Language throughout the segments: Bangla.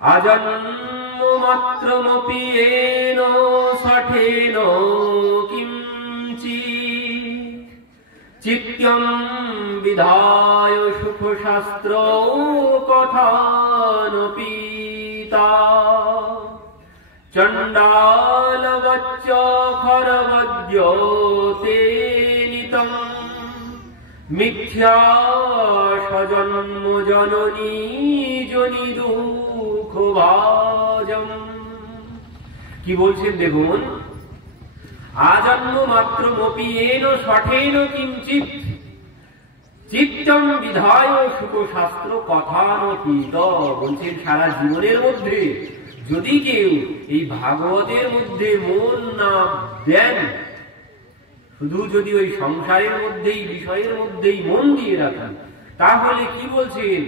আজন্ম মাত্রমপি येन ষঠেন কিঞ্চিৎ চিত্যং বিধায় সুখ শাস্ত্র কথানপিতা চণ্ডালবচ্চ খরবদ্যোতে নিতং মিথ্যা স্বজন্ম জননী জনি দুঃখ ভাজম। কি বলছেন দেখুন, আজন্ম মাত্রমপি येन ষঠেন কিঞ্চিৎ চিত্তং বিধায় সুখ শাস্ত্র কথানপিত। বলছেন সারা জীবনের মধ্যে যদি কেউ এই ভাগবতের মধ্যে মন না দেন, শুধু যদি ওই সংসারের মধ্যেই বিষয়ের মধ্যেই মন দিয়ে রাখেন, তাহলে কি বলছেন,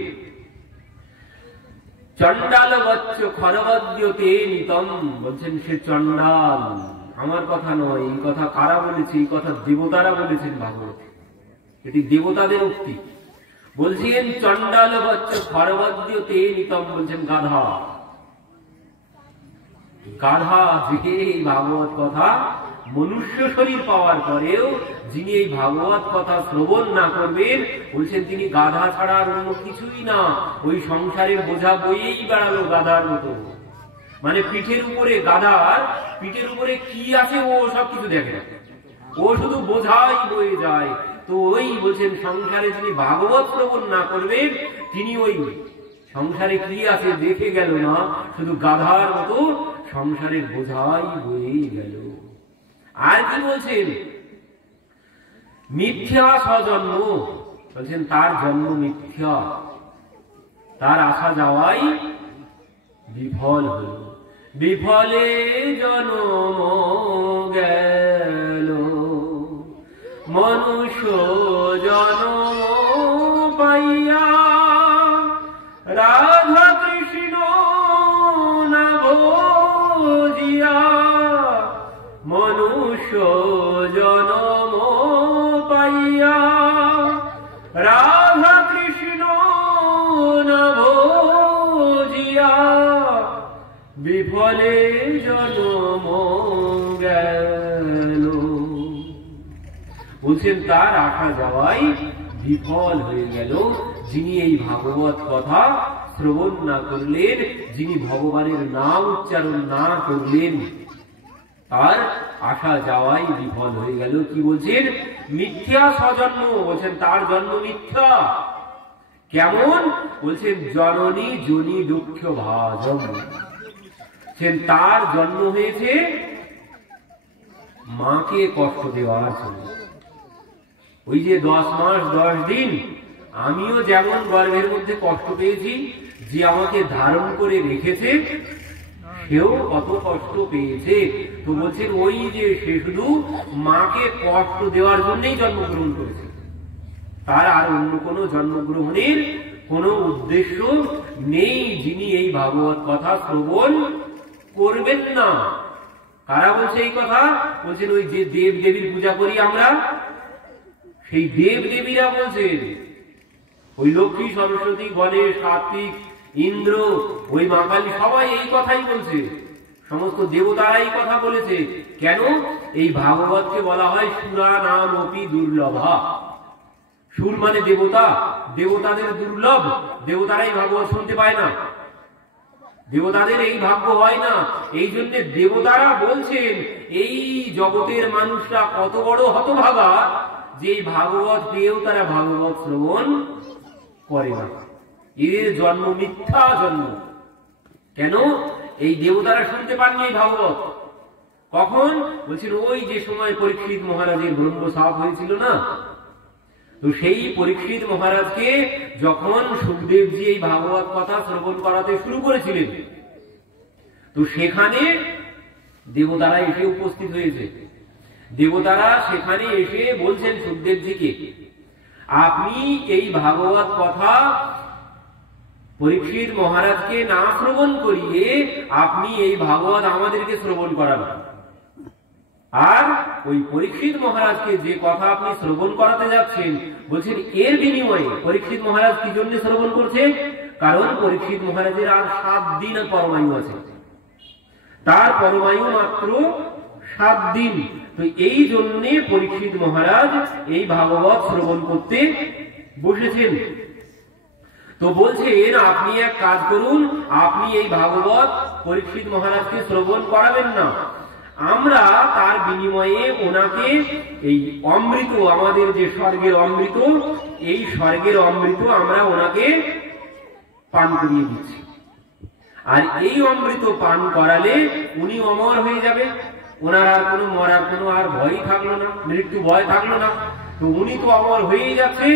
চণ্ডাল বচ্চ খরবদ্যোতে নিতম। বলছেন সে চণ্ডাল। আমার কথা নয়, এই কথা কারা বলেছে? এই কথা দেবতারা বলেছেন ভাগবত। এটি দেবতাদের উক্তি। বলছেন চণ্ডাল বচ্চ খরবদ্যোতে নিতম। বলছেন গাধা। গাধা যে এই ভাগবত কথা মনুষ্য শরীর পাওয়ার পরেও যিনি এই ভাগবত কথা শ্রবণ না করবেন, বলছেন তিনি গাধা ছাড়া আর অন্য কিছুই না। ওই সংসারের বোঝা বইয়েই বেড়ালো গাধার মতো। মানে পিঠের উপরে, গাধার পিঠের উপরে কি আছে ও সব কিছু দেখে না, ও শুধু বোঝাই বয়ে যায়। তো ওই বলছেন সংসারে যিনি ভাগবত শ্রবণ না করবেন, তিনি ওই সংসারে কি আছে দেখে গেল না, শুধু গাধার মতো সংসারের বোঝাই বয়ে গেল। আর কি বলছেন, মিথ্যা স্বজন্ম। বলছেন তার জন্ম মিথ্যা, তার আসা যাওয়াই বিফল হল। বিফলে জন্ম গেল, মনুষ্য জন্ম পাইয়া রাধা কৃষ্ণ না ভজিয়া। মনুষ্য জন্ম পাইয়া রাধা কৃষ্ণ না ভজিয়া, বিফলে জন্ম গেল। বলছেন তার আসা যাওয়াই বিফল হয়ে গেল। যিনি এই ভাগবত কথা শ্রবণ না করলেন, যিনি ভগবানের নাম উচ্চারণ না করলেন, তার আসা যাওয়াই বিফল হয়ে গেল। কি বলছেন, মিথ্যা স্বজন্ম। বলছেন তার জন্ম মিথ্যা। কেমন? বলছেন জননী জনি দুঃখ ভাজম। তার জন্ম হয়েছে মাকে কষ্ট দেওয়ার জন্য। ওই যে 10 মাস 10 দিন আমিও যেমন গর্ভের মধ্যে কষ্ট পেয়েছি, যে আমাকে ধারণ করে রেখেছে সেও কত কষ্ট পেয়েছে। তো বলছেন ওই যে সে শুধু মাকে কষ্ট দেওয়ার জন্যই জন্মগ্রহণ করেছে, তার আর অন্য কোনো জন্মগ্রহণের কোনো উদ্দেশ্য নেই। যিনি এই ভাগবত কথা শ্রবণ করবেন না। কারা বলছে এই কথা? বলছেন ওই যে দেব দেবীর পূজা করি আমরা, সেই দেব দেবীরা বলছেন, ওই লক্ষ্মী সরস্বতী গণেশ কার্তিক ইন্দ্র ওই মা কালী সবাই এই কথাই বলছে, সমস্ত দেবতারা এই কথা বলেছে। কেন? এই ভাগবতকে বলা হয় সুরা নাম অপি দুর্লভা। সুর মানে দেবতা, দেবতাদের দুর্লভ, দেবতারাই ভাগবত শুনতে পায় না, দেবতাদের এই ভাগ্য হয় না। এই জন্য দেবতারা বলছেন এই জগতের মানুষরা কত বড় হতভাগা যে ভাগবত পেয়েও তারা ভাগবত শ্রবণ করে না। এর জন্ম মিথ্যা জন্ম। কেন? এই দেবতারা শুনতে পাননি এই ভাগবত। কখন? বলছেন ওই যে সময় পরীক্ষিত মহারাজের ব্রহ্ম সাপ হয়েছিল না, তো সেই পরীক্ষিত মহারাজকে যখন সুখদেবজি এই ভাগবত কথা শ্রবণ করাতে শুরু করেছিলেন, তো সেখানে দেবতারা এসে উপস্থিত হয়েছে। দেবতারা সেখানে এসে বলছেন সুখদেবজিকে, আপনি এই ভাগবত কথা পরীক্ষিত মহারাজকে না শ্রবণ করিয়ে আপনি এই ভাগবত আমাদেরকে শ্রবণ করাবেন। আর ওই পরীক্ষিত মহারাজকে যে কথা আপনি শ্রবণ করাতে যাচ্ছেন, বলছেন এর বিনিময়ে পরীক্ষিত মহারাজ কি জন্য শ্রবণ করছে? কারণ পরীক্ষিত মহারাজের আর 7 দিন পরমায়ু আছে, তার পরমায়ু মাত্র 7 দিন। তো এই জন্য পরীক্ষিত মহারাজ এই ভাগবত শ্রবণ করতে বসেছেন। তো বলছেন আপনি এক কাজ করুন, আপনি এই ভাগবত পরীক্ষিত মহারাজকে শ্রবণ করাবেন না, আমরা তার বিনিময়ে ওনাকে এই অমৃত, আমাদের যে স্বর্গের অমৃত, এই স্বর্গের অমৃত আমরা ওনাকে পান করিয়ে দিচ্ছি। আর এই অমৃত পান করালে উনি অমর হয়ে যাবে, ওনার আর কোনো মরার কোনো আর ভয়ই থাকলো না, মৃত্যু ভয় থাকলো না। তো উনি তো অমর হয়েই যাচ্ছে,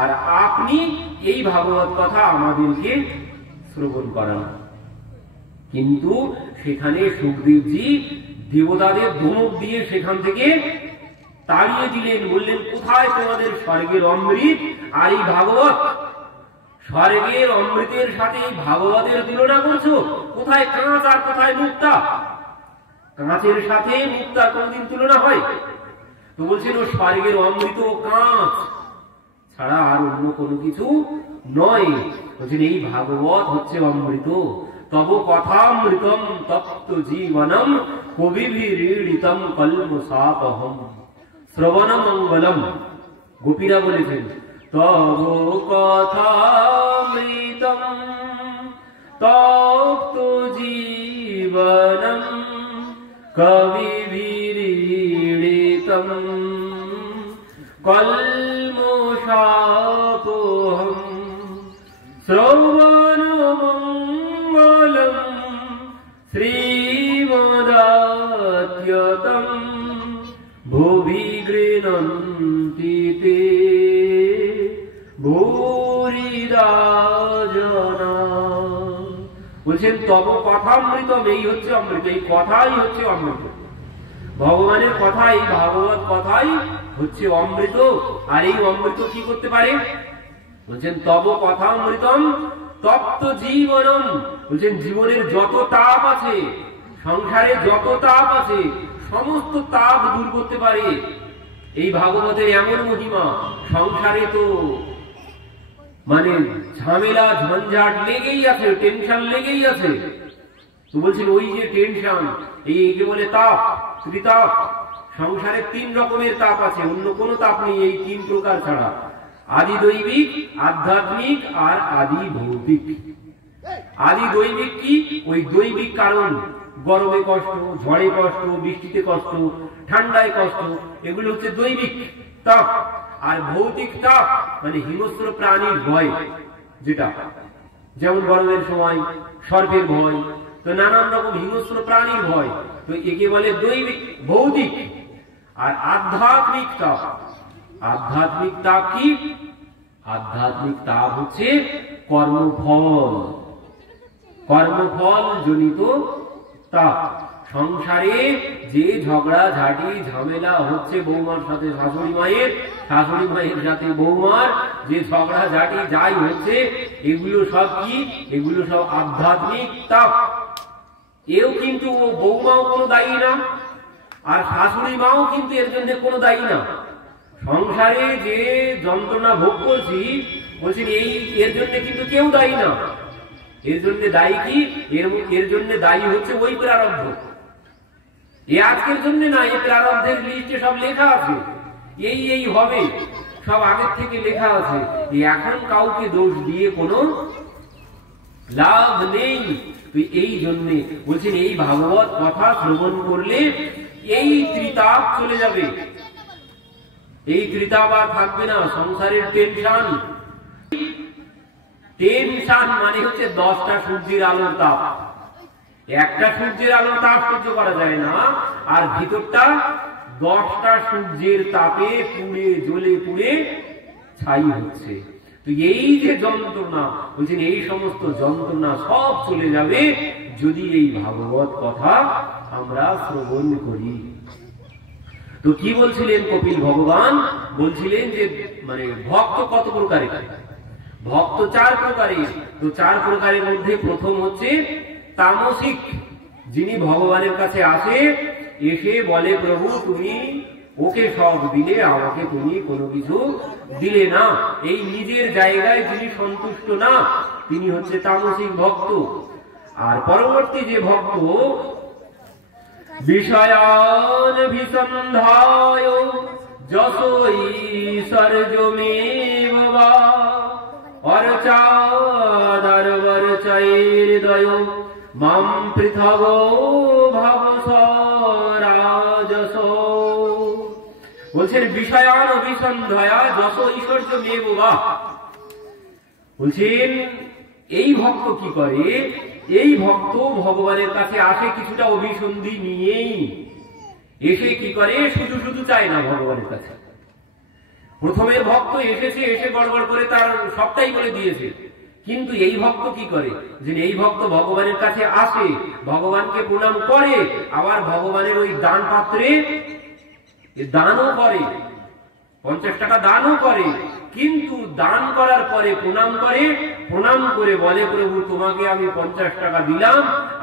আর আপনি এই ভাগবত কথা আমাদেরকে শ্রবণ করান। কিন্তু সেখানে সুখদেবজি দেবতাদের ধমক দিয়ে সেখান থেকে তাড়িয়ে দিলেন, বললেন কোথায় তোমাদের স্বর্গের অমৃত আর এই ভাগবত? স্বর্গের অমৃতের সাথে এই ভাগবতের তুলনা করছো? কোথায় কাঁচ আর কোথায় মুক্তা? কাঁচের সাথে মুক্তার কোনদিন তুলনা হয়? তো বলছেন ও স্বর্গের অমৃত কাঁচ ছাড়া আর অন্য কোনো কিছু নয়। বলছেন এই ভাগবত হচ্ছে অমৃত। তব কথামৃতম তপ্ত জীবনম কবিভিরীড়িতম কল্মষাপহম শ্রবণ মঙ্গলম। গোপীরা বলেছেন তব কথামৃতম তপ্ত জীবনম কবিভিরীড়িতম কল্মষাপহম শ্রবণ মঙ্গলম শ্রীমদাত্যতম ভুবি গৃণন্তি তে ভূরিদা জনা। বলছেন তব কথামৃতম, এই হচ্ছে অমৃত, এই কথাই হচ্ছে অমৃত। ভগবানের কথা, এই ভাগবত কথাই হচ্ছে অমৃত। আর এই অমৃত কি করতে পারে? বলছেন তব কথামৃতম তপ্ত জীবনম। বলছেন জীবনের যত তাপ আছে, সংসারে যত তাপ আছে, সমস্ত তাপ দূর করতে পারে এই ভাগবতের এমন মহিমা। সংসারে তো মানে ঝামেলা ঝঞ্ঝাট লেগেই আছে, টেনশন লেগেই আছে। তো বলছেন ওই যে টেনশন, এইকে বলে তাপ, ত্রিতাপ। সংসারে 3 রকমের তাপ আছে, অন্য কোনো তাপ নেই এই 3 প্রকার ছাড়া। আদি দৈবিক, আধ্যাত্মিক আর আদি ভৌতিক। আদি দৈবিক কি? ওই দৈবিক কারণ, গরমে কষ্ট, ঝড়ে কষ্ট, বৃষ্টিতে কষ্ট, ঠান্ডায় কষ্ট, এগুলো হচ্ছে দৈবিক তাপ। আর ভৌতিক তাপ মানে হিংস্র প্রাণীর ভয়, যেটা যেমন গরমের সময় সর্পের ভয়, তো নানান রকম হিংস্র প্রাণীর ভয়, তো একে বলে দৈবিক ভৌতিক। আর আধ্যাত্মিক তাপ, আধ্যাত্মিক তাপ কি? আধ্যাত্মিক তাপ হচ্ছে কর্মফল, কর্মফল জনিত তাপ। সংসারে যে ঝগড়া ঝাঁটি ঝামেলা হচ্ছে বৌমার সাথে শাশুড়ি মায়ের, শাশুড়ি মায়ের সাথে বৌমার যে ঝগড়া ঝাঁটি যাই হচ্ছে, এগুলো সব কি? এগুলো সব আধ্যাত্মিক তাপ। এও কিন্তু বৌমাও কোনো দায়ী না, আর শাশুড়ি মাও কিন্তু এর জন্য কোনো দায়ী না। সংসারে যে যন্ত্রণা ভোগ করছি, বলছেন এর জন্য কিন্তু কেউ দায়ী না। এর জন্য দায়ী কি? এর জন্য দায়ী হচ্ছে ওই প্রারব্ধ। এ আজকের জন্য না, এই প্রারব্ধের লিস্টে সব লেখা আছে, এই হবে, সব আগের থেকে লেখা আছে। এখন কাউকে দোষ দিয়ে কোনো লাভ নেই। এই জন্য বলছেন এই ভাগবত কথা শ্রবণ করলে এই ত্রিতাপ চলে যাবে, এই ত্রিতাপ আর থাকবে না। সংসারের টেনশন, টেনশন মানে হচ্ছে 10টা সূর্যের আলোর তাপ। একটা সূর্যের আলোর তাপ সহ্য করা যায় না, আর ভিতরটা 10টা সূর্যের তাপে পুড়ে জ্বলে পুড়ে ছাই হচ্ছে। তো এই যে যন্ত্রণা, বলছেন এই সমস্ত যন্ত্রণা সব চলে যাবে যদি এই ভাগবত কথা আমরা শ্রবণ করি। তো কি বলছিলেন কপিল ভগবান? বলছিলেন যে মানে ভক্ত কত প্রকারের? ভক্ত 4 প্রকারের। তো 4 প্রকারের মধ্যে প্রথম হচ্ছে তামসিক, যিনি ভগবানের কাছে আসে, এসে বলে প্রভু তুমি ওকে সব দিলে, আমাকে তুমি কোনো কিছু দিলে না। এই নিজের জায়গায় যিনি সন্তুষ্ট না, তিনি হচ্ছে তামসিক ভক্ত। আর পরবর্তী যে ভক্ত বিষয়ান ভিসন্ধায় যশো ঈশ্বর্যমেব বা অর্চাদার বর্চৈর্দয় মাম পৃথগ ভাবসরাজস। বলছেন বিষয়ান অভিসন্ধায়া যশো ঈশ্বর্যমেব বা। বলছেন এই ভক্ত কি করে, এই ভক্ত ভগবানের কাছে আসে কিছুটা অভিসন্ধি নিয়েই। এসে কি করে, শুধু শুধু চায় না ভগবানের কাছে। প্রথমের ভক্ত এসেছে, এসে গড়বড় করে তার সবটাই বলে দিয়েছে। কিন্তু এই ভক্ত কি করে, যে এই ভক্ত ভগবানের কাছে আসে, ভগবানকে প্রণাম করে, আবার ভগবানের ওই দান পাত্রে দানও করে, 50 টাকা দানও করে। কিন্তু দান করার পরে প্রণাম করে, প্রণাম করে বলে প্রভু তোমাকে আমি 50 টাকা দিলাম,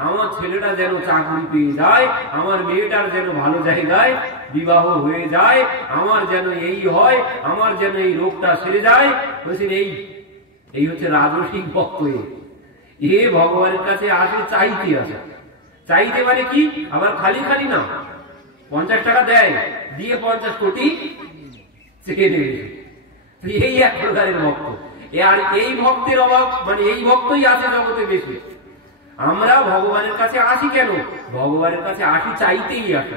আমার ছেলেটা যেন চাকরি পেয়ে যায়, আমার মেয়েটার যেন ভালো জায়গায় বিবাহ হয়ে যায়, আমার যেন এই হয়, আমার যেন এই রোগটা সেরে যায়। বলছেন এই হচ্ছে রাজসিক ভক্ত। এ ভগবানের কাছে আসে চাইতে আসে। চাইতে মানে কি, আবার খালি খালি না, 50 টাকা দেয়, দিয়ে 50 কোটি চেয়ে দেবে। এই এক প্রকারের ভক্ত। আর এই ভক্তের অভাব, মানে এই ভক্তই আছে জগতে বেশি। আমরা ভগবানের কাছে আসি কেন, ভগবানের কাছে আসি চাইতেই আসি।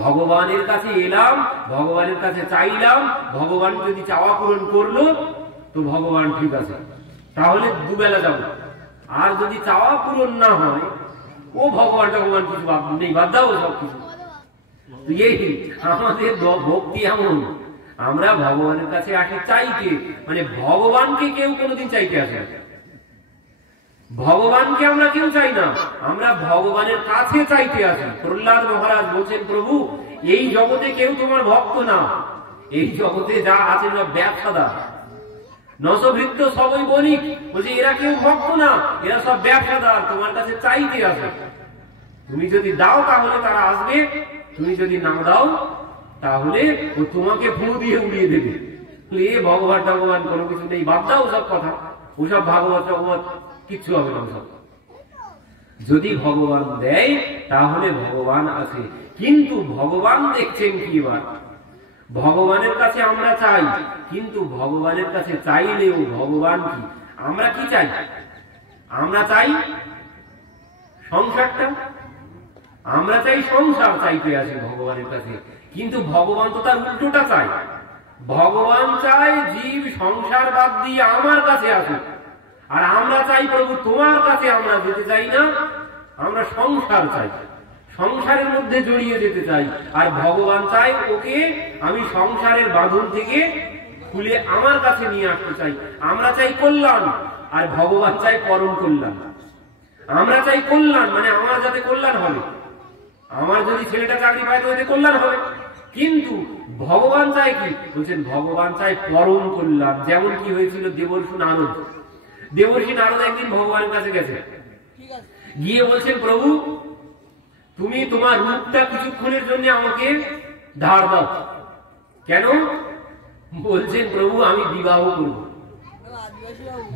ভগবানের কাছে এলাম, ভগবানের কাছে চাইলাম, ভগবান যদি চাওয়া পূরণ করলো তো ভগবান ঠিক আছে, তাহলে দুবেলা যাব। আর যদি চাওয়া পূরণ না হয়, ও ভগবান ভগবান কিছু নেই, বাদ দাও সব কিছু। এই আমাদের ভক্তি এমন, আমরা ভগবানের কাছে আসি চাইতে, মানে ভগবানকে কেউ কোনোদিন চাইতে আসে না। ভগবানকে আমরা কেউ চাই না, আমরা ভগবানের কাছে চাইতে আসি। প্রহ্লাদ মহারাজ বলছেন প্রভু এই জগতে কেউ তোমার ভক্ত না, এই জগতে যা আছে সব ব্যবসাদার, নশভৃত্য সবই বণিক। বলছে এরা কেউ ভক্ত না, এরা সব ব্যবসাদার, তোমার কাছে চাইতে আসে। তুমি যদি দাও তাহলে তারা আসবে, তুমি যদি না দাও তাহলে ও তোমাকে ফু দিয়ে উড়িয়ে দেবে। ভগবান ভগবান কোনো কিছু নেই, বাদ দাও সব কথা, ওসব ভাগবত ভগবত কিচ্ছু হবে না। সব যদি ভগবান দেয় তাহলে ভগবান আছে। কিন্তু ভগবান দেখছেন কি, এবার ভগবানের কাছে আমরা চাই, কিন্তু ভগবানের কাছে চাইলেও ভগবান কি, আমরা কি চাই, আমরা চাই সংসারটা, আমরা চাই সংসার চাইতে আসি ভগবানের কাছে। কিন্তু ভগবান তো তার উল্টোটা চায়, ভগবান চায় জীব সংসার বাদ দিয়ে আমার কাছে আসুক। আর আমরা চাই প্রভু তোমার কাছে আমরা যেতে চাই না, আমরা সংসার চাই, সংসারের মধ্যে জড়িয়ে যেতে চাই। আর ভগবান চাই ওকে আমি সংসারের বাঁধন থেকে খুলে আমার কাছে নিয়ে আসতে চাই। আমরা চাই কল্যাণ, আর ভগবান চাই পরম কল্যাণ। আমরা চাই কল্যাণ, মানে আমার যাতে কল্যাণ হবে, আমার যদি ছেলেটা চাকরি পায় তো এতে কল্যাণ হবে। কিন্তু ভগবান চায় কি, বলছেন ভগবান চায় পরম কল্যাণ। যেমন কি হয়েছিল দেবর্ষি নারদ। দেবর্ষি নারদ একদিন ভগবানের কাছে গেছে, গিয়ে বলছেন প্রভু তুমি তোমার রূপটা কিছুক্ষণের জন্য আমাকে ধার দাও। কেন? বলছেন প্রভু আমি বিবাহ করব।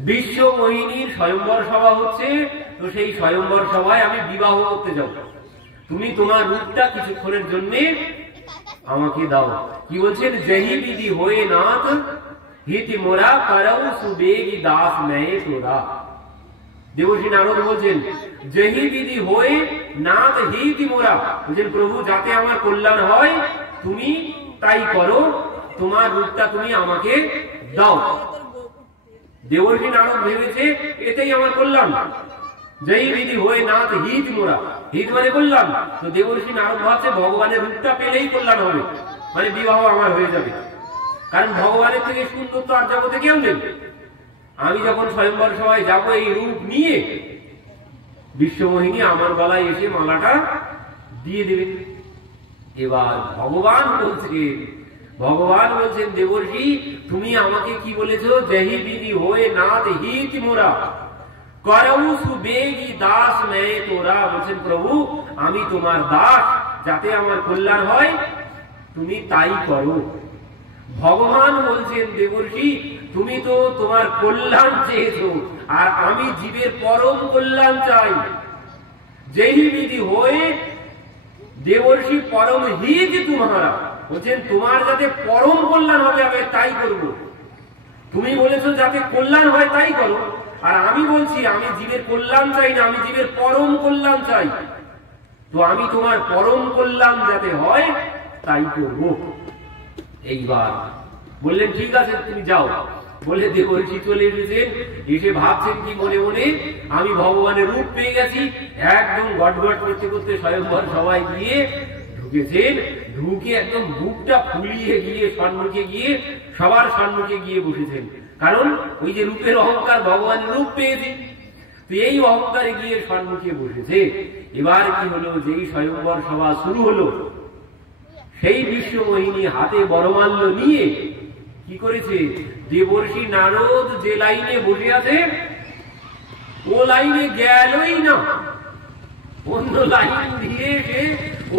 বিশ্ব মোহিনীর স্বয়ম্বর সভা হচ্ছে, তো সেই স্বয়ম্বর সভায় আমি বিবাহ করতে যাব, তুমি তোমার রূপটা কিছুক্ষণের জন্য আমাকে দাও। কি বলছেন? জহি বিধি হয়ে নাথ হিত মোরা করৌ সুবেগী দাস মেয়ে তোরা। দেবর্ষি নারদ বলছেন জহি বিধি হয়ে নাথ হিত মোরা, বলছেন প্রভু যাতে আমার কল্যাণ হয় তুমি তাই করো, তোমার রূপটা তুমি আমাকে দাও। দেবর্ষি নারদ ভেবেছে এটাই আমার কল্যাণ, জয়ী বিধি হয়ে নাথ হিত মোরা, হিত মানে কল্যাণ। তো দেবর্ষি নারদ ভাবছে ভগবানের রূপটা পেলেই কল্যাণ হবে, মানে বিবাহ আমার হয়ে যাবে। কারণ ভগবানের থেকে সুন্দর তো আর জগতে কেউ নেই। আমি যখন স্বয়ম্বর সভায় যাবো এই রূপ নিয়ে, বিশ্বমোহিনী আমার গলায় এসে মালাটা দিয়ে দেবে। এবার ভগবান বলছেন দেবর্ষি তুমি আমাকে কি বলেছো? জহি বিধি হয়ে নাথ হিত মোরা করৌ সুবেগী দাস মেয়ে তোরা। বলছেন প্রভু আমি তোমার দাস, যাতে আমার কল্যাণ হয় তুমি তাই করো। ভগবান বলছেন দেবর্ষি তুমি তো তোমার কল্যাণ চেয়েছো, আর আমি জীবের পরম কল্যাণ চাই। যেই বিধি হয়ে দেবর্ষি পরম হিত তোমারা, বলছেন তোমার যাতে পরম কল্যাণ হবে আমি তাই করব। তুমি বলেছো যাতে কল্যাণ হয় তাই করো, আর আমি বলছি আমি জীবের কল্যাণ চাই না, আমি জীবের পরম কল্যাণ চাই। তো আমি তোমার পরম কল্যাণ যাতে হয় তাই করব। এইবার বললেন ঠিক আছে তুমি যাও। বলে দেবর্ষি চলে এসেছেন, এসে ভাবছেন কি মনে মনে, আমি ভগবানের রূপ পেয়ে গেছি। একদম গটগট করতে করতে স্বয়ংবর সবাই গিয়ে ঢুকেছেন, ঢুকে একদম বুকটা ফুলিয়ে গিয়ে সম্মুখে গিয়ে সবার সম্মুখে গিয়ে বসেছেন। কারণ ওই যে রূপের অহংকার, ভগবানের রূপ পেয়েছি, তো এই অহংকারে গিয়ে সম্মুখে বসেছে। এবার কি হলো, যেই স্বয়ংবর সভা শুরু হলো, সেই বিশ্বমোহিনী হাতে বরমাল্য নিয়ে কি করেছে, দেবর্ষি নারদ যে লাইনে বসে আছে ও লাইনে গেলই না, অন্য লাইন দিয়ে সে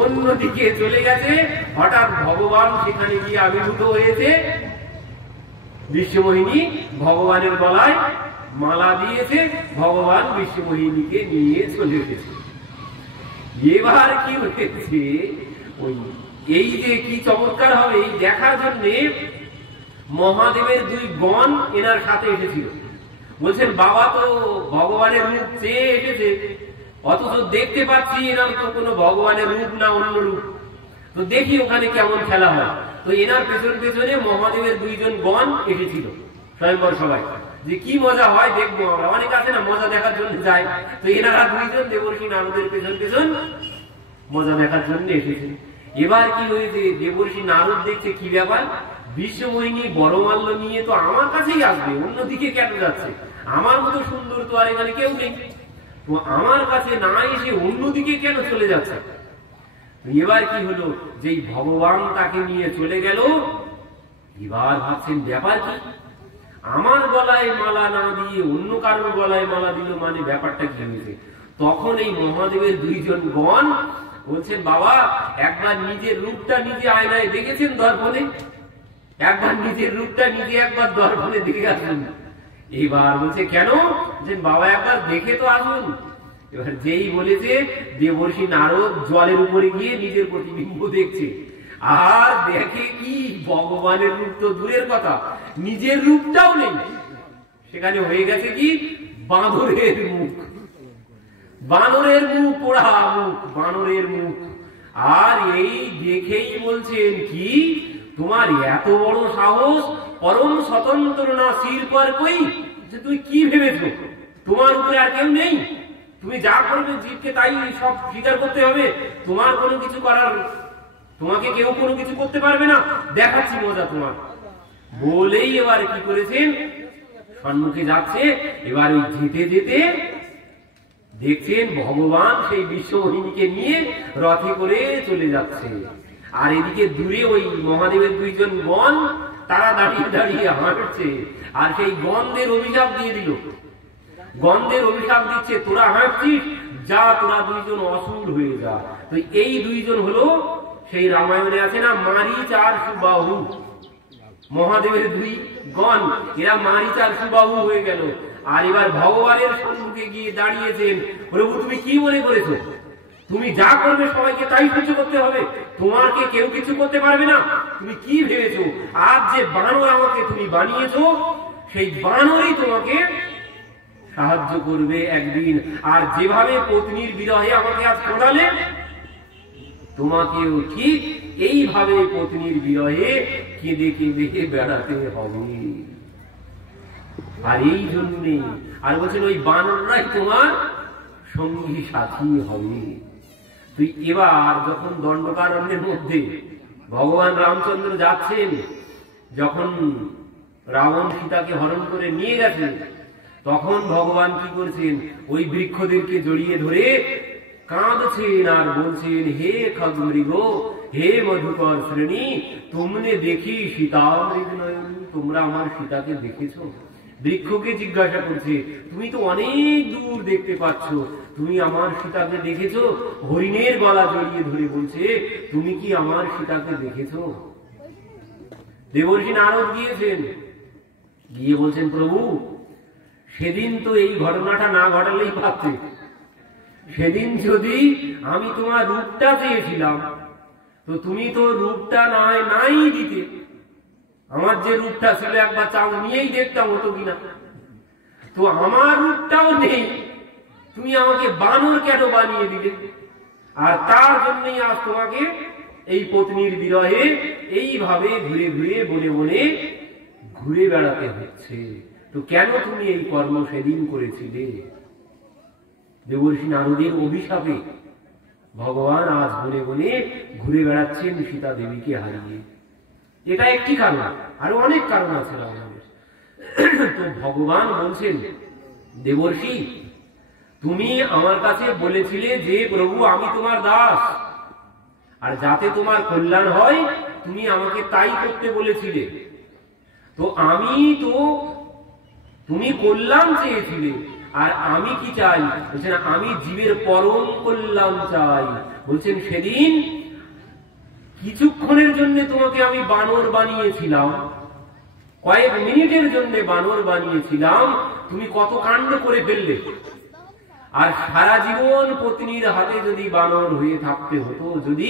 অন্যদিকে চলে গেছে। হঠাৎ ভগবান সেখানে গিয়ে আবির্ভূত হয়েছে। বিশ্বমোহিনী ভগবানের গলায় মালা দিয়েছে, ভগবান বিশ্বমোহিনীকে নিয়ে চলে এসেছে। এবার কি হয়েছে, ওই এই যে কি চমৎকার হবে এই দেখার জন্য মহাদেবের দুই গণ এনার সাথে এসেছিল। বলছেন বাবা তো ভগবানের রূপ চেয়ে এসেছে, অথচ দেখতে পাচ্ছি এনার তো কোনো ভগবানের রূপ না অন্য রূপ, তো দেখি ওখানে কেমন খেলা হয়। তো এনার পেছন পেছনে মহাদেবের দুইজন গণ এসেছিল স্বয়ংবর সবাই, যে কি মজা হয় দেখবো আমরা, অনেক আছে না মজা দেখার জন্য যায়, তো এনারা দুইজন দেবর্ষি নারদের পেছন পেছন মজা দেখার জন্য এসেছে। এবার কি হয়েছে, দেবর্ষি নারদ দেখছে কি ব্যাপার, বিশ্বমোহিনী বড়মাল্য নিয়ে তো আমার কাছেই আসবে, অন্যদিকে কেন যাচ্ছে, আমার মতো সুন্দর তো আর এখানে কেউ নেই, তো আমার কাছে না এসে অন্যদিকে কেন চলে যাচ্ছে। এবার কি হলো, যেই ভগবান তাকে নিয়ে চলে গেল, এবার ভাবছেন ব্যাপার কি, আমার গলায় মালা না দিয়ে অন্য কারোর গলায় মালা দিল, মানে ব্যাপারটা কি হয়েছে। তখন এই মহাদেবের দুইজন গণ বলছেন বাবা একবার নিজের রূপটা নিজে আয়নায় দেখেছেন দর্পণে, একবার নিজের রূপটা নিজে একবার দর্পণে দেখে আসুন। এবার বলছে কেন, যে বাবা একবার দেখে তো আসুন। এবার যেই বলেছে, দেবর্ষি নারদ জলের উপরে গিয়ে নিজের প্রতিবিম্ব দেখছে, আর দেখে কি ভগবানের রূপ তো দূরের কথা, নিজের রূপটাও নেই, সেখানে হয়ে গেছে কি বাঁদরের মুখ, বানরের মুখ, পোড়া মুখ, বানরের মুখ। আর এই দেখেই বলছেন কি, তোমার এত বড় সাহস, পরম স্বতন্ত্র না শির পর কই, যে তুমি কি ভেবেছো তোমার উপরে আর কেউ নেই, তুমি যা করবে জীবকে তাই সব স্বীকার করতে হবে, তোমার কোনো কিছু করার, তোমাকে কেউ কোনো কিছু করতে পারবে না, দেখাচ্ছি মজা তোমার। বলেই এবার কি করেছেন, সম্মুখে যাচ্ছে। এবার ওই যেতে যেতে দেখছেন ভগবান সেই বিশ্বমোহিনীকে নিয়ে রথে করে চলে যাচ্ছে, আর এদিকে দূরে ওই মহাদেবের দুইজন গণ তারা দাঁড়িয়ে দাঁড়িয়ে হাঁটছে, আর সেই গণদের অভিশাপ দিয়ে দিল, গণদের অভিশাপ দিচ্ছে তোরা হাঁটছিস, যা তোরা দুইজন অসুর হয়ে যা। তো এই দুইজন হলো সেই রামায়ণে আছে না মারীচ আর সুবাহু, মহাদেবের দুই গণ, এরা মারীচ আর সুবাহু হয়ে গেল। আর এবার ভগবানের সম্মুখে গিয়ে দাঁড়িয়েছেন, প্রভু তুমি কি মনে করেছো, তুমি যা করবে সবাইকে তাই সহ্য করতে হবে, তোমাকে কেউ কিছু করতে পারবে না, তুমি কি ভেবেছো আজ যে বানর আমাকে তুমি বানিয়েছো, সেই বানরই তোমাকে সাহায্য করবে একদিন, আর যেভাবে পত্নীর বিরহে আমাকে আজ কাঁদালে, তোমাকেও ঠিক এইভাবে পত্নীর বিরহে কেঁদে কেঁদে বেড়াতে হবে। আর এই জন্যে আর বলছেন ওই বানররাই তোমার সঙ্গী সাথী হবে। তুই এবার যখন দণ্ডকারণ্যের মধ্যে ভগবান রামচন্দ্র যাচ্ছেন, যখন রাবণ সীতাকে হরণ করে নিয়ে গেছেন, তখন ভগবান কি করছেন, ওই বৃক্ষদেরকে জড়িয়ে ধরে কাঁদছেন আর বলছেন হে খগমৃগ, হে মধুকর শ্রেণী, তোমনে দেখি সীতামৃগ নয়ন, তোমরা আমার সীতাকে দেখেছো। বৃক্ষকে জিজ্ঞাসা করছে তুমি তো অনেক দূর দেখতে পাচ্ছ, তুমি আমার সীতাকে দেখেছো? হরিণের গলা জড়িয়ে ধরে বলছে তুমি কি আমার সীতাকে দেখেছো? দেবর্ষি নারদ গিয়েছেন, গিয়ে বলছেন, প্রভু সেদিন তো এই ঘটনাটা না ঘটালেই পারতে। সেদিন যদি আমি তোমার রূপটা চেয়েছিলাম, তো তুমি তো রূপটা নাই দিতে। আমার যে রূপটা ছিল একবার চাও নিয়েই দেখতাম হতো কিনা। তো আমার রূপটাও নেই, তুমি আমাকে বানর কেন বানিয়ে দিলে? আর তার জন্যই আজ তোমাকে এই পত্নীর বিরহে এইভাবে ঘুরে ঘুরে বনে বনে ঘুরে বেড়াতে হচ্ছে। তো কেন তুমি এই কর্ম সেদিন করেছিলে? দেবর্ষি নারদের অভিশাপে ভগবান আজ বনে বনে ঘুরে বেড়াচ্ছেন সীতা দেবীকে হারিয়ে। এটা একটি কারণ, আরো অনেক কারণ আছে আমাদের। তো ভগবান বলছেন, দেবর্ষি তুমি আমার কাছে বলেছিলে যে প্রভু আমি তোমার দাস, আর যাতে তোমার কল্যাণ হয় তুমি আমাকে তাই করতে বলেছিলে। তো তুমি কল্যাণ চেয়েছিলে, আর আমি কি চাই? বলছেন আমি জীবের পরম কল্যাণ চাই। বলছেন সেদিন কিছুক্ষণের জন্য তোমাকে আমি বানর বানিয়েছিলাম, কয়েক মিনিটের জন্য বানর বানিয়েছিলাম, তুমি কত কাণ্ড করে ফেললে। আর সারা জীবন পত্নীর হাতে যদি বানর হয়ে থাকতে হতো, যদি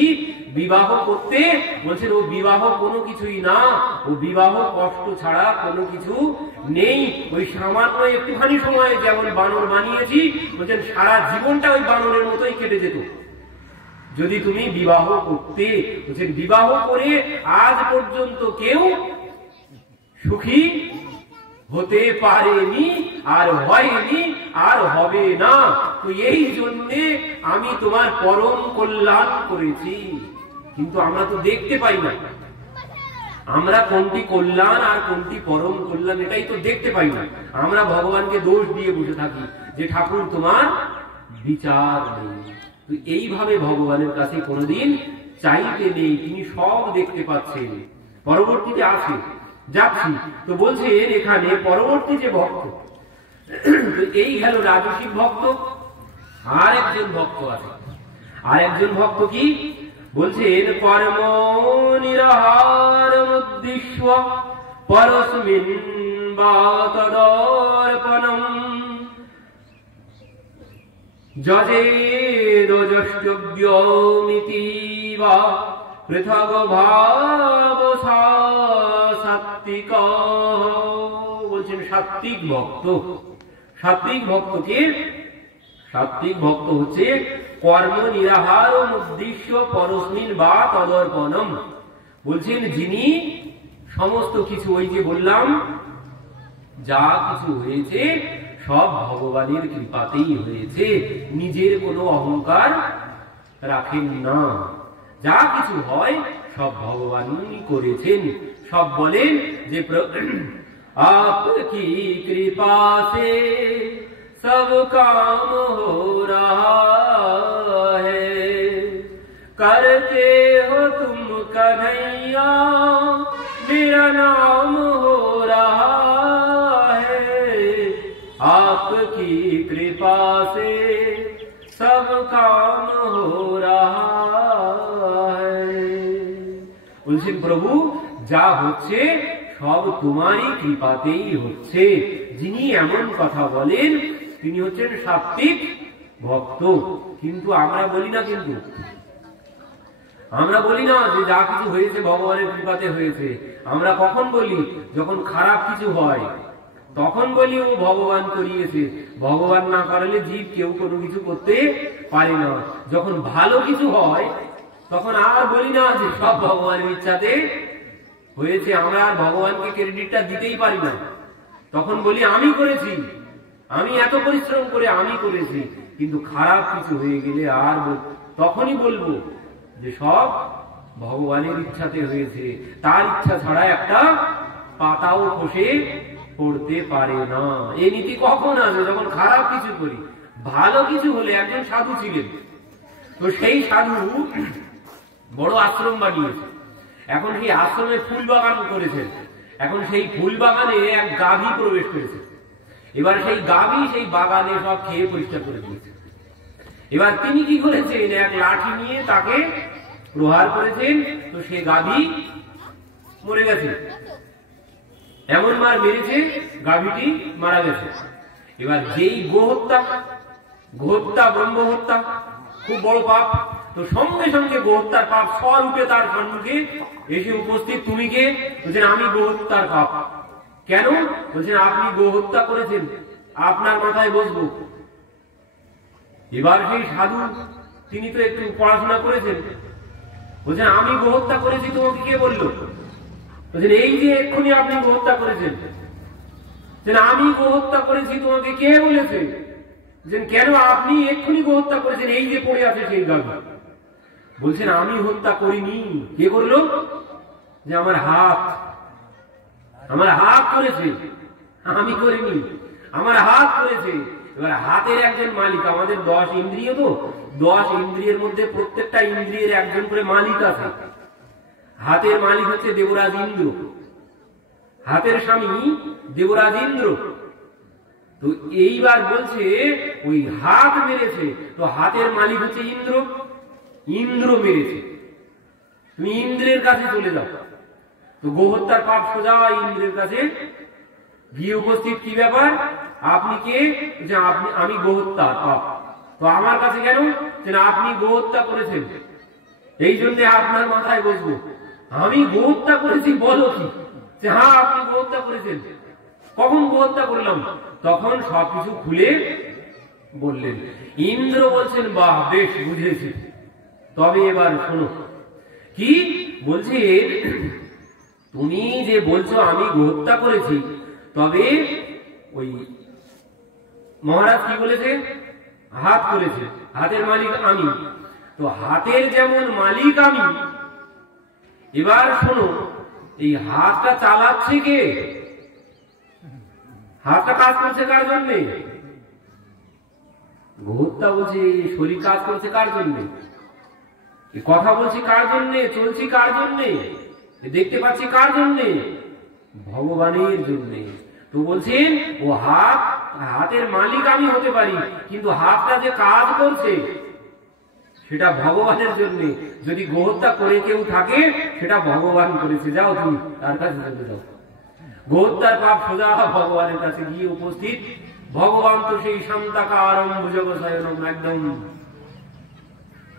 বিবাহ করতে, বলছেন ও বিবাহ কোনো কিছুই না, ও বিবাহ কষ্ট ছাড়া কোনো কিছু নেই। ওই সামান্য একটুখানি সময়ে যেমন বানর বানিয়েছি, বলছেন সারা জীবনটা ওই বানরের মতোই কেটে যেত যদি তুমি বিবাহ করতে। বলছেন বিবাহ করে আজ পর্যন্ত কেউ সুখী হতে পারেনি, আর হয়নি, আর হবে না। তো এই জন্যে আমি তোমার পরম কল্যাণ করেছি। কিন্তু আমরা তো দেখতে পাই না, আমরা কোনটি কল্যাণ আর কোনটি পরম কল্যাণ এটাই তো দেখতে পাই না। আমরা ভগবানকে দোষ দিয়ে বসে থাকি যে ঠাকুর তোমার বিচার নেই। তো এইভাবে ভগবানের কাছে কোনোদিন চাইতে নেই, তিনি সব দেখতে পাচ্ছেন। পরবর্তীতে আছে যাচ্ছি, তো বলছেন এখানে পরবর্তী যে ভক্ত, এই গেল রাজসিক ভক্ত। আর একজন ভক্ত আছে, আর একজন ভক্ত কি বলছেন? কর্ম নিরহার উদ্দেশ্য পরস্মিন বা তদর্পণম যজেদজষ্টব্যমিতি বা পৃথক ভাব সাত্বিক। বলছেন সাত্বিক ভক্ত। সাত্বিক ভক্তকে, সাত্বিক ভক্ত হচ্ছে কর্ম নিরাহার উদ্দেশ্য পরস্মিন বা তদর্পণম। বলছেন যিনি সমস্ত কিছু, ওই যে বললাম যা কিছু হয়েছে সব ভগবানের কৃপাতেই হয়েছে, নিজের কোনো অহংকার রাখেন না। যা কিছু হয় সব ভগবানই করেছেন। সব বলেন যে आपकी कृपा से सब काम हो रहा है, करते हो तुम कन्हैया मेरा नाम हो रहा है, आपकी कृपा से सब काम हो रहा है। বলছেন প্রভু যা হচ্ছে সব তোমারই কৃপাতেই হচ্ছে। যিনি এমন কথা বলেন তিনি হচ্ছেন সাত্বিক ভক্ত। কিন্তু আমরা বলি না, কিন্তু আমরা বলি না যে যা কিছু হয়েছে ভগবানের কৃপাতে হয়েছে। আমরা কখন বলি? যখন খারাপ কিছু হয় তখন বলি ও ভগবান করিয়েছে, ভগবান না করালে জীব কেউ কোনো কিছু করতে পারে না। যখন ভালো কিছু হয় তখন আর বলি না যে সব ভগবানের ইচ্ছাতে হয়েছে, আমরা আর ভগবানকে ক্রেডিটটা দিতেই পারি না। তখন বলি আমি করেছি, আমি এত পরিশ্রম করে আমি করেছি। কিন্তু খারাপ কিছু হয়ে গেলে আর তখনই বলবো যে সব ভগবানের ইচ্ছাতে হয়েছে, তার ইচ্ছা ছাড়া একটা পাতাও খসে পড়তে পারে না। এই নীতি কখন আসে? যখন খারাপ কিছু করি। ভালো কিছু হলে, একজন সাধু ছিলেন, তো সেই সাধু বড় আশ্রম বানিয়েছে। এখন সেই আশ্রমে ফুল বাগান করেছেন। এখন সেই ফুল বাগানে এক গাভী প্রবেশ করেছে। এবার সেই গাভী সেই বাগানে সব খেয়ে পরিষ্কার করে দিয়েছে। এবার তিনি কি করেছেন? এক লাঠি নিয়ে তাকে প্রহার করেছেন, তো সে গাভী মরে গেছে। এমন মার মেরেছে গাভীটি মারা গেছে। এবার যেই গোহত্যা, গোহত্যা ব্রহ্ম হত্যা খুব বড় পাপ, তো সঙ্গে সঙ্গে গোহত্যার পাপ স্বরূপে তার সম্মুখে এসে উপস্থিত। তুমি কে? বলছেন আমি গোহত্যার পাপ। কেন? বলছেন আপনি গোহত্যা করেছেন, আপনার মাথায় বসবো। এবার সেই সাধু, তিনি তো একটু পড়াশোনা করেছেন, বলছেন আমি গোহত্যা করেছি, তোমাকে কে বললো? বলছেন এই যে এক্ষুনি আপনি গোহত্যা করেছেন। আমি গোহত্যা করেছি, তোমাকে কে বলেছে? কেন? আপনি এক্ষুনি গোহত্যা করেছেন, এই যে পড়ে আছে সেই গাভী। বলছেন আমি হত্যা করিনি। কে করলো? যে আমার হাত, আমার হাত করেছে, আমি করিনি, আমার হাত করেছে। এবার হাতের একজন মালিক, আমাদের 10 ইন্দ্রিয়, তো 10 ইন্দ্রিয়ের মধ্যে প্রত্যেকটা ইন্দ্রিয়ের একজন করে মালিক আছে। হাতের মালিক হচ্ছে দেবরাজ ইন্দ্র, হাতের স্বামী দেবরাজ ইন্দ্র। তো এইবার বলছে ওই হাত মেরেছে, তো হাতের মালিক হচ্ছে ইন্দ্র, ইন্দ্র মেরেছে, তুমি ইন্দ্রের কাছে চলে যাও। তো গোহত্যার পাপ সোজা ইন্দ্রের কাছে গিয়ে উপস্থিত। কি ব্যাপার? আপনি কে? যে আপনি, আমি গোহত্যার পাপ। তো আমার কাছে কেন? যে আপনি গোহত্যা করেছেন, এই জন্য আপনার মাথায় বসবো। আমি গোহত্যা করেছি বলো কি? যে হ্যাঁ আপনি গোহত্যা করেছেন। কখন গোহত্যা করলাম? তখন সবকিছু খুলে বললেন। ইন্দ্র বলছেন বাহ, বেশ বুঝেছি, তবে এবার শোনো। কি বলছে? তুমি যে বলছো আমি গোহত্যা করেছি, তবে ওই মহারাজ কি বলেছে? হাত করেছে, হাতের মালিক আমি। তো হাতের যেমন মালিক আমি, এবার শোনো, এই হাতটা চালাচ্ছে কে? হাতটা কাজ করছে কার জন্যে? গোহত্যা বলছে শরীর কাজ করছে কার জন্যে? কথা বলছি কার জন্যে? চলছি কার জন্যে? দেখতে পাচ্ছি কার জন্যে? ভগবানের জন্যে। তো বলছেন ও হাত, হাতের মালিক আমি হতে পারি, কিন্তু হাতটা যে কাজ করছে সেটা ভগবানের জন্য। যদি গোহত্যা করে কেউ থাকে, সেটা ভগবান করেছে। যাও তুমি তার কাছে চলে যাও। গোহত্যার পাপ সোজা ভগবানের কাছে গিয়ে উপস্থিত। ভগবান তো সেই শান্তাকারম ভুজগশয়নম, একদম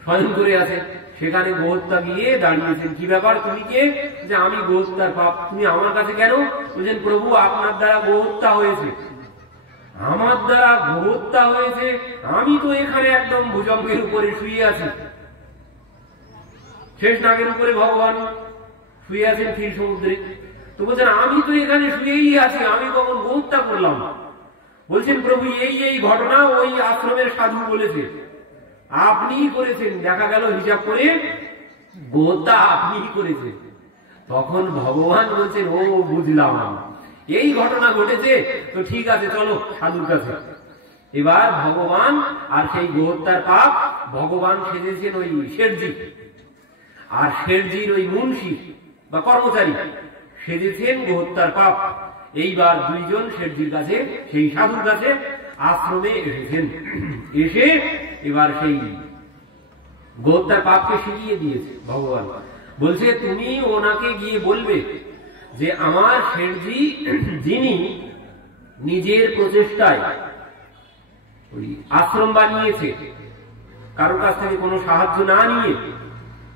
স্বয়ং করে আছে। সেখানে গোহত্যা গিয়ে দাঁড়িয়েছেন। কি ব্যাপার? তুমি কে? যে আমি গোহত্যার পাপ, তুমি আমার কাছে কেন? বলছেন প্রভু আপনার দ্বারা গোহত্যা হয়েছে, আমার দ্বারা গোহত্যা হয়েছে। আমি তো এখানে একদম ভুজঙ্গের উপরে শুয়ে আছি, শেষ নাগের উপরে ভগবান শুয়ে আছেন ক্ষীর সমুদ্রে। তো বলছেন আমি তো এখানে শুয়েই আছি, আমি কখন গোহত্যা করলাম? বলছেন প্রভু এই এই ঘটনা ওই আশ্রমের সাধু বলেছে, আপনিই করেছেন। দেখা গেল হিসাব করে গোহত্যা আপনিই করেছেন। তখন ভগবান বলছেন ও বুঝলাম, এই ঘটনা ঘটেছে, তো ঠিক আছে চলো সাধুর কাছে। এবার ভগবান আর সেই গোহত্যার পাপ, ভগবান সেজেছেন ওই শেঠজি, আর শেঠজির ওই মুন্সি বা কর্মচারী সেজেছেন গোহত্যার পাপ। এইবার দুইজন শেঠজির কাছে, সেই সাধুর কাছে আশ্রমে এসেছেন। এসে এবার সেই গোহত্যার পাপকে শিখিয়ে দিয়েছে ভগবান। বলছে তুমি ওনাকে গিয়ে বলবে যে আমার শেঠজি, যিনি নিজের প্রচেষ্টায় ওই আশ্রম বানিয়েছে, কারোর কাছ থেকে কোনো সাহায্য না নিয়ে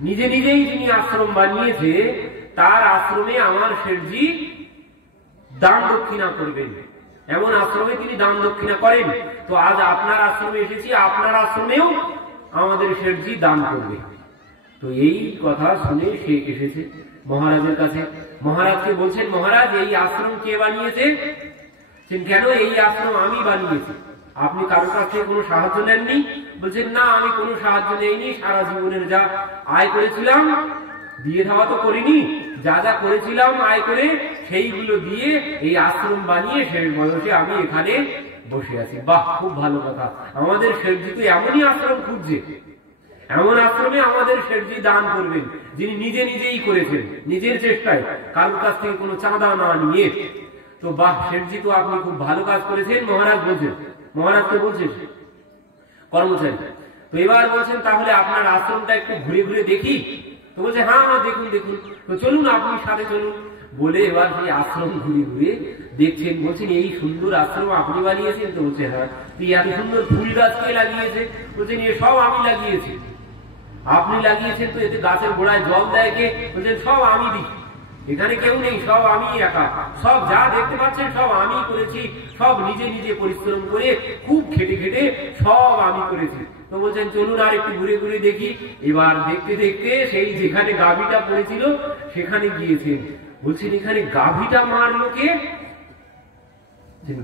নিজে নিজেই যিনি আশ্রম বানিয়েছে, তার আশ্রমে আমার শেঠজি দান দক্ষিণা করবেন। এমন আশ্রমে তিনি দান দক্ষিণা করেন। তো আজ আপনার আশ্রমে এসেছি, আপনার আশ্রমেও আমাদের শেঠজি দান করবে। তো এই কথা শুনে সে এসেছে মহারাজের কাছে। মহারাজকে বলছেন মহারাজ এই আশ্রম কে বানিয়েছে? কেন? এই আশ্রম আমি বানিয়েছি। আপনি কারোর কাছ থেকে কোনো সাহায্য নেননি? বলছেন না, আমি কোনো সাহায্য নেইনি। সারা জীবনের যা আয় করেছিলাম, দিয়ে দেওয়া তো করিনি, যা যা করেছিলাম আয় করে সেইগুলো দিয়ে এই আশ্রম বানিয়ে শেষ বয়সে আমি এখানে বসে আছি। বাহ, খুব ভালো কথা। আমাদের শেঠজি তো এমনই আশ্রম খুঁজছে, এমন আশ্রমে আমাদের শেঠজি দান করবেন, যিনি নিজে নিজেই করেছেন, নিজের চেষ্টায়, কারোর কাছ থেকে কোনো চাঁদা না নিয়ে। তো বাহ, শেঠজি তো আপনি খুব ভালো কাজ করেছেন। মহারাজ বলছেন, মহারাজকে বলছেন কর্মচারী। তো এবার বলছেন তাহলে আপনার আশ্রমটা একটু ঘুরে ঘুরে দেখি। তো বলছে হ্যাঁ হ্যাঁ দেখুন দেখুন। তো চলুন, আপনি সাথে চলুন। বলে এবার সেই আশ্রম ঘুরে ঘুরে দেখছেন, বলছেন এই সুন্দর আশ্রম আপনি বানিয়েছেন? তো বলছে হ্যাঁ। এত সুন্দর ফুল গাছ কে লাগিয়েছে? বলছেন এ সব আমি লাগিয়েছি। আপনি লাগিয়েছেন? তো এতে গাছের গোড়ায় জল দেয় কে? বলছেন সব আমি দিই, এখানে কেউ নেই, সব আমি একা, সব যা দেখতে পাচ্ছেন সব আমি করেছি, সব নিজে নিজে পরিশ্রম করে খুব খেটে খেটে সব আমি করেছি। তো বলছেন চলুন আর একটু ঘুরে ঘুরে দেখি। এবার দেখতে দেখতে সেই যেখানে গাভীটা পড়েছিল সেখানে গিয়েছেন। বলছেন এখানে গাভীটা মারলো কে?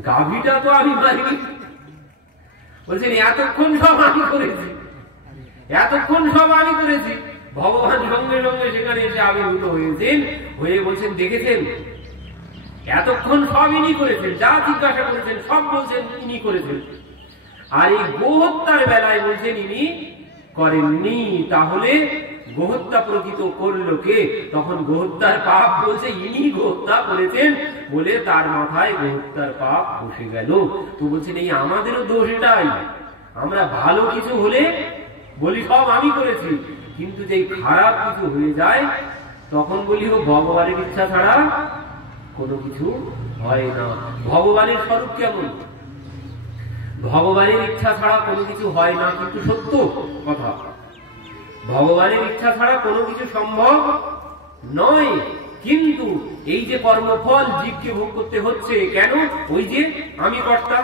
গাভীটা তো আমি মারিনি। বলছেন এতক্ষণ সব আমি করেছি, এতক্ষণ সব আমি করেছি। ভগবান সঙ্গে সঙ্গে সেখানে এসে আবির্ভূত হয়েছেন, হয়ে বলছেন দেখেছেন এতক্ষণ সব ইনি করেছেন, যা জিজ্ঞাসা করেছেন সব বলছেন ইনি করেছেন। আর এই গোহত্যার বেলায় বলছেন ইনি করেননি। তাহলে গোহত্যা প্রকৃত করলো কে? তখন গোহত্যার পাপ বলছে ইনি গোহত্যা করেছেন বলে তার মাথায় গোহত্যার পাপ বসে গেল। তো বলছেন এই আমাদেরও দোষ এটাই, আমরা ভালো কিছু হলে বলি সব আমি করেছি, কিন্তু যেই খারাপ কিছু হয়ে যায় তখন বলি ও ভগবানের ইচ্ছা ছাড়া কোনো কিছু হয় না। ভগবানের স্বরূপ কেমন? ভগবানের ইচ্ছা ছাড়া কোনো কিছু হয় না, কিন্তু সত্য কথা। ভগবানের ইচ্ছা ছাড়া কোনো কিছু সম্ভব নয়। কিন্তু এই যে কর্মফল জীবকে ভোগ করতে হচ্ছে কেন? ওই যে আমি কর্তা,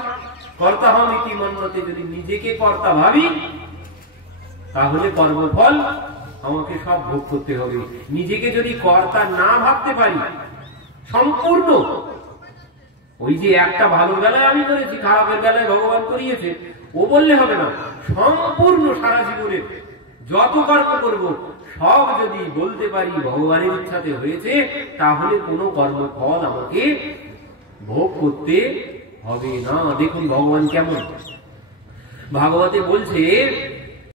কর্তা হম ইতি মন্যতে, যদি নিজেকে কর্তা ভাবি তাহলে কর্মফল আমাকে সব ভোগ করতে হবে। নিজেকে যদি কর্তা না ভাবতে পারি সম্পূর্ণ, ওই যে একটা ভালো বেলায় আমি করেছি, খারাপের বেলায় ভগবান করিয়েছে, ও বললে হবে না। সম্পূর্ণ সারা জীবনে যত কর্ম করব সব যদি বলতে পারি ভগবানের ইচ্ছাতে হয়েছে, তাহলে কোনো কর্মফল আমাকে ভোগ করতে হবে না। দেখুন ভগবান কেমন। ভাগবতে বলছে